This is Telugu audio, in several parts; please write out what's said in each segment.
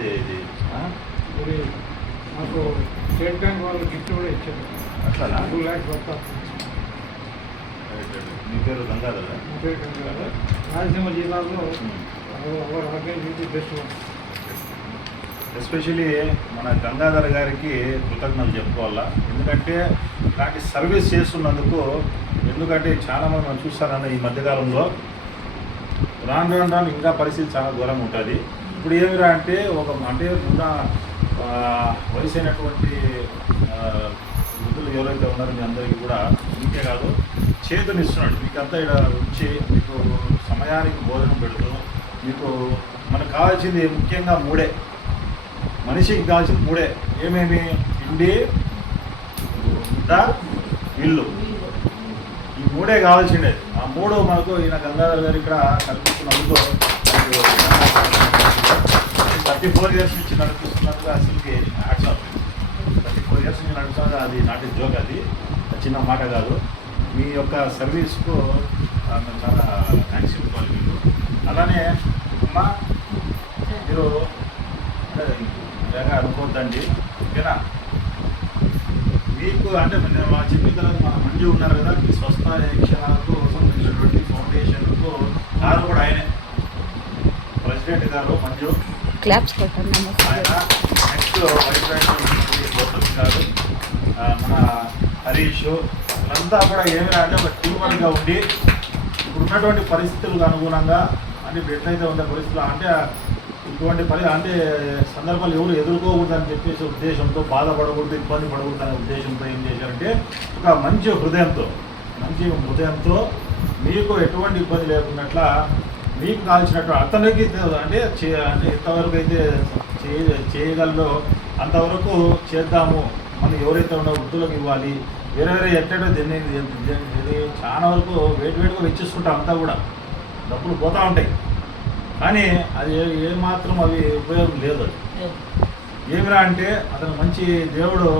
ఇది ఇది మాకు స్టేట్ బ్యాంక్ వాళ్ళు గిఫ్ట్ కూడా ఇచ్చారు. అట్లా 2 lakhs వర్త్ ఆఫ్. మీ పేరు గంగాధర? రాయలసీమ జిల్లాలో our organize best one. Especially మన గంగాధర్ గారికి కృతజ్ఞతలు చెప్పుకోవాలా. ఎందుకంటే ఇలాంటి సర్వీస్ చేస్తున్నందుకు. ఎందుకంటే చాలామంది మనం చూస్తారన్న ఈ మధ్యకాలంలో రాను ఇంకా పరిస్థితి చాలా దూరంగా ఉంటుంది. ఇప్పుడు ఏమిరా అంటే అంటే ఉన్న వయసు అయినటువంటి వృద్ధులు ఎవరైతే ఉన్నారో మీ అందరికీ కూడా ఇంకే కాదు చేతునిస్తున్నాడు. మీకంతా ఇక్కడ వచ్చి మీకు సమయానికి భోజనం పెడుతూ మీకు మనకు కావాల్సింది ముఖ్యంగా 3. మనిషికి కావాల్సిన 3. ఏమేమి? తిండి, గుడ్డ, ఇల్లు. ఈ 3 కావాల్సిండే. ఆ 3 మనకు ఈయన గంగాధర్ గారు ఇక్కడ కల్పిస్తున్నందుకు 34 years నుంచి నడిపిస్తున్నందుకు అసలుకి హ్యాట్స్ ఆఫ్. 34 years నుంచి నడుస్తున్నది అది నాటి జోక్. అది చిన్న మాట కాదు. మీ యొక్క సర్వీస్కు మేము చాలా థ్యాంక్స్ చెప్పుకోవాలి మీకు. అలానే అమ్మా మీరు బాగా అనుకోవద్దండి, ఓకేనా? మీకు అంటే నేను చెప్పిన తర్వాత మన మంజు ఉన్నారు కదా, ఈ స్వస్థ యక్షణకు సంబంధించినటువంటి ఫౌండేషన్కు కారు కూడా ఆయనే, ప్రెసిడెంట్ గారు మంజు. క్లాప్స్ కొట్టండి. ఆయన నెక్స్ట్ వైస్ ప్రెసిడెంట్ గౌతమ్ గారు, మన హరీష్, వీళ్ళంతా కూడా ఏమి అంటే ఒక టీమ్వర్క్గా ఉండి ఇప్పుడు ఉన్నటువంటి పరిస్థితులకు అనుగుణంగా అంటే ఇప్పుడు ఎట్లయితే ఉండే పరిస్థితులు అంటే ఇటువంటి అంటే సందర్భాలు ఎవరు ఎదుర్కోకూడదని చెప్పేసి ఉద్దేశంతో, బాధపడకూడదు, ఇబ్బంది పడకూడదు అనే ఉద్దేశంతో ఏం చేశారంటే ఒక మంచి హృదయంతో మీకు ఎటువంటి ఇబ్బంది లేకున్నట్ల మీకు కావాల్సినట్టు అతనికి అంటే ఎంతవరకు అయితే చేయగలదో అంతవరకు చేద్దాము. మనం ఎవరైతే ఉన్నో వృద్ధులకు ఇవ్వాలి. వేరే ఎట్టడో ఇది చాలా వరకు వేడిగా వెచ్చిస్తుంటాం. అంతా కూడా డబ్బులు పోతూ ఉంటాయి, కానీ అది ఏమాత్రం అవి ఉపయోగం లేదు. ఏమిరా అంటే అతను మంచి దేవుడు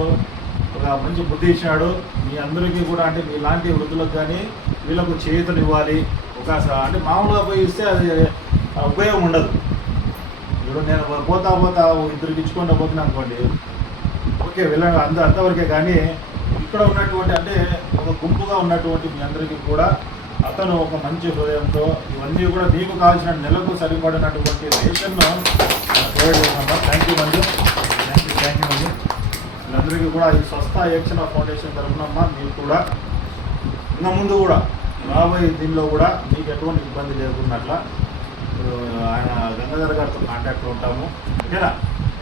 ఒక మంచి బుద్ధి ఇచ్చినాడు. మీ అందరికీ కూడా అంటే మీలాంటి వృద్ధులకు కానీ వీళ్ళకు చేతులు ఇవ్వాలి. ఒక అంటే మామూలుగా పోయి ఇస్తే అది ఉపయోగం ఉండదు. ఇప్పుడు నేను పోతా 2 ఇచ్చుకుంటూ పోతున్నా అనుకోండి, ఓకే వెళ్ళండి అంతవరకే. కానీ ఇక్కడ ఉన్నటువంటి అంటే ఒక గుంపుగా ఉన్నటువంటి మీ అందరికీ కూడా అతను ఒక మంచి హృదయంతో ఇవన్నీ కూడా మీకు కావాల్సిన నెలకు సరిపడినటువంటి రేషన్ను ప్రొవైడ్ చేస్తున్నాం. Thank you Manju. వీళ్ళందరికీ కూడా ఈ స్వస్థ యక్షణ ఫౌండేషన్ తరఫునమ్మా మీకు కూడా ఇంకా ముందు కూడా రాబోయే దీనిలో కూడా మీకు ఎటువంటి ఇబ్బంది లేకున్నట్ల ఆయన గంగాధర్ గారితో కాంటాక్ట్లో ఉంటాము, ఓకేనా?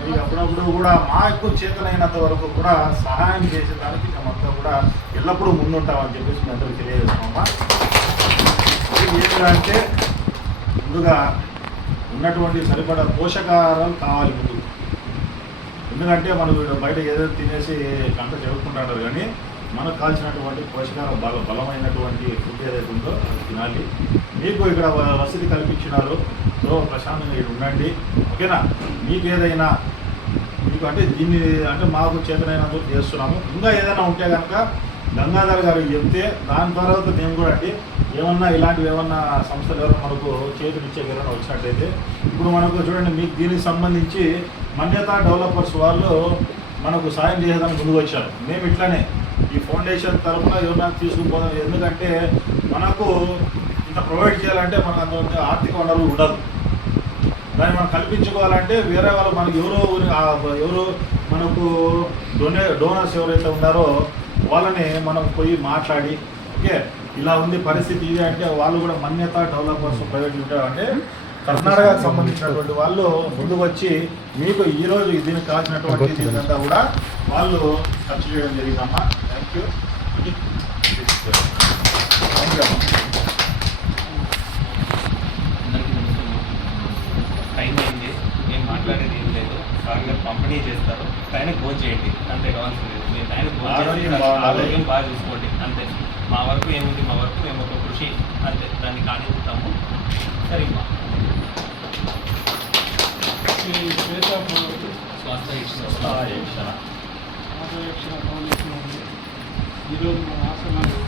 మీకు అప్పుడప్పుడు కూడా మా ఎక్కువ చేతనైనంత వరకు కూడా సహాయం చేసేదానికి మేమంతా కూడా ఎల్లప్పుడూ ముందుంటామని చెప్పేసి మీ అందరికీ తెలియజేస్తామమ్మా. ఏంటంటే ముందుగా ఉన్నటువంటి సరిపడా పోషకాహారం కావాలి ముందు. ఎందుకంటే మనం బయట ఏదైతే తినేసి కంట చెప్పుకుంటారు, కానీ మనకు కావాల్సినటువంటి పోషకాహారం బాగా బలమైనటువంటి ఫుడ్ ఏదైతే ఉందో అది తినాలి. మీకు ఇక్కడ వసతి కల్పించినారు, సో ప్రశాంతంగా ఇక్కడ ఉండండి, ఓకేనా? మీకు ఏదైనా మీకు అంటే దీన్ని అంటే మాకు చేతనైనందుకు చేస్తున్నాము. ఇంకా ఏదైనా ఉంటే కనుక గంగాధర్ గారు చెప్తే దాని తర్వాత మేము కూడా అంటే ఏమన్నా ఇలాంటివి ఏమన్నా సంస్థలు ఎవరైనా మనకు చేతులిచ్చే ఎవరైనా వచ్చినట్టయితే ఇప్పుడు మనకు చూడండి, మీకు దీనికి సంబంధించి మన్యత డెవలపర్స్ వాళ్ళు మనకు సాయం చేసేదానికి ముందుకు వచ్చారు. మేము ఇట్లానే ఈ ఫౌండేషన్ తరఫున ఏమన్నా తీసుకుపోదాం. ఎందుకంటే మనకు ఇంత ప్రొవైడ్ చేయాలంటే మనకు అంత ఆర్థిక వనరులు ఉండదు. దాన్ని మనం కల్పించుకోవాలంటే వేరే వాళ్ళు మనకు ఎవరు మనకు డోనర్స్ ఎవరైతే ఉన్నారో వాళ్ళని మనం పోయి మాట్లాడి, ఓకే ఇలా ఉంది పరిస్థితి ఇది అంటే వాళ్ళు కూడా మన్యత డెవలపర్స్ ప్రైవేట్ లిమిటెడ్ అంటే కర్ణాటకకు సంబంధించినటువంటి వాళ్ళు ముందుకు వచ్చి మీకు ఈరోజు దీనికి కావాల్సినటువంటి దీనికంతా కూడా వాళ్ళు ఖర్చు చేయడం జరిగిందమ్మా. Thank you. టైం అయింది, నేను మాట్లాడేది ఏం లేదు. సార్ గారు పంపిణీ చేస్తారు, ఆయన భోజనం చేయండి అంతే కావాల్సింది. మీరు ఆయన భోజనం ఆరోగ్యం బాగా చూసుకోండి అంతే. మా వరకు ఏముంది, మా వరకు మేము ఒక కృషి అంతే, దాన్ని కానిస్తాము. సరే మా స్వాస్థ్య ఈరోజు మన ఆసనాలు